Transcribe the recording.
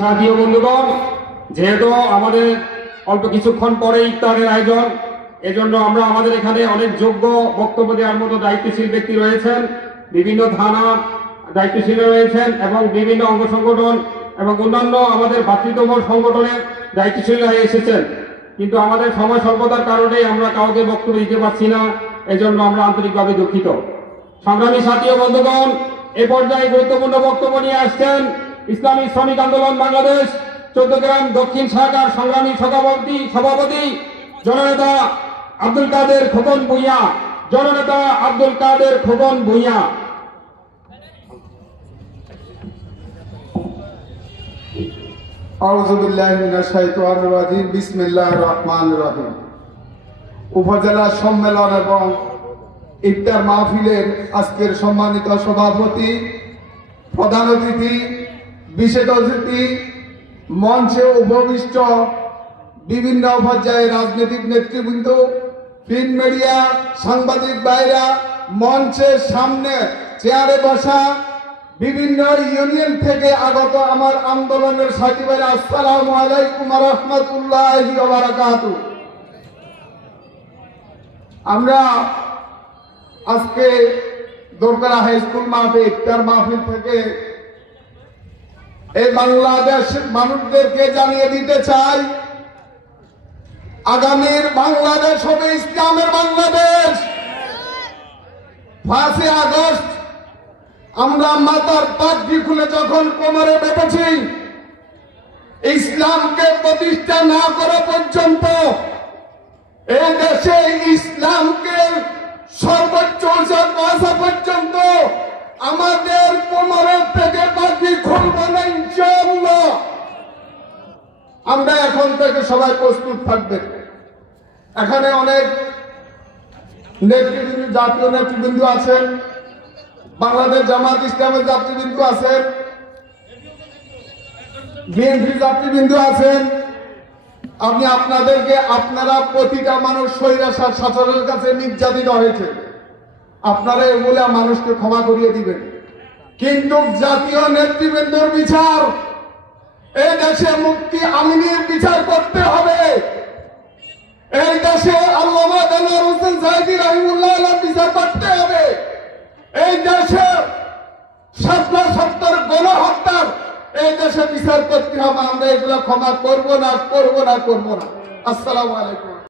সাথীয় বন্ধুগণ, যেহেতু আমাদের অল্প কিছুক্ষণ পরে ইফতারের আয়োজন, এজন্য আমরা আমাদের এখানে অনেক যোগ্য বক্তব্য দেওয়ার মতো দায়িত্বশীল ব্যক্তি রয়েছেন, বিভিন্ন থানা দায়িত্বশীল রয়েছেন এবং বিভিন্ন অঙ্গ সংগঠন এবং অন্যান্য আমাদের ভাতৃত্ব সংগঠনের দায়িত্বশীলরা এসেছেন। কিন্তু আমাদের সময় স্বল্পতার কারণে আমরা কাউকে বক্তব্য দিতে পারছি না, এজন্য আমরা আন্তরিকভাবে দুঃখিত। সংগ্রামী সাথীয় বন্ধুগণ, এ পর্যায়ে গুরুত্বপূর্ণ বক্তব্য নিয়ে আসছেন ইসলামী শ্রমিক আন্দোলন বাংলাদেশ চৌদ্দগ্রাম দক্ষিণ শাখার সংগ্রামী সভাপতি জননেতা আব্দুল কাদের খোকন ভূঁইয়া। জননেতা আব্দুল কাদের খোকন ভূঁইয়া। আউযু বিল্লাহি মিনাশ শাইতানির রাজিম। বিসমিল্লাহির রহমানির রহিম। উপজেলা সম্মেলন এবং ইফতার মাহফিলের আজকের সম্মানিত সভাপতি, প্রধান অতিথি, বিশেষ অতিথি, মঞ্চে উপবিষ্ট বিভিন্ন পর্যায়ের রাজনৈতিক নেতৃবৃন্দ, প্রিন্ট মিডিয়া, সাংবাদিক ভাইরা, মঞ্চের সামনে চেয়ারে বসা বিভিন্ন ইউনিয়ন থেকে আগত আমার আন্দোলনের সাথী ভাইরা, আসসালামু আলাইকুম ওয়া রাহমাতুল্লাহি ওয়া বারাকাতুহু। আমরা আজকে দোরকারা হাই স্কুল মাঠে ইফতার মাহফিল থেকে এই বাংলাদেশ মানুষদেরকে জানিয়ে দিতে চাই, আগামীর বাংলাদেশ হবে ইসলামের বাংলাদেশ। 5 আগস্ট আমরা মাথার পাগড়ি খুলে যখন কোমরে বেঁধেছি, ইসলামকে প্রতিষ্ঠা না করা পর্যন্ত এই দেশে ইসলামকে সর্বোচ্চ আসা পর্যন্ত আমাদের কোমরের থেকে পাগড়ি খুলব না ইনশাআল্লাহ। আমরা এখন থেকে সবাই প্রস্তুত থাকবেন। এখানে অনেক নেতৃবৃন্দ, জাতীয় নেতৃবৃন্দ আছেন, বাংলাদেশ জামাত ইসলামের যাত্রীবৃন্দ আছেন, বিএনপি যাত্রীবৃন্দ আছেন। আমি আপনাদেরকে, আপনারা প্রতিটা মানুষ স্বৈরাচার শাসনের কাছে নির্যাতিত হয়েছে, আপনারা এগুলা মানুষকে ক্ষমা করিয়ে দিবেন। কিন্তু জাতীয় নেতৃবৃন্দর বিচার, এই দেশে মুফতি আমিনের বিচার করতে হবে। এই দেশে আল্লামা দেলোয়ার হোসেন সাঈদী রাহিমাহুল্লাহ বিচার করতে হবে। এই দেশে ৭৭ গণহত্যার এই দেশে বিচার করতে হবে। আমরা এগুলো ক্ষমা করবো না। আসসালামু আলাইকুম।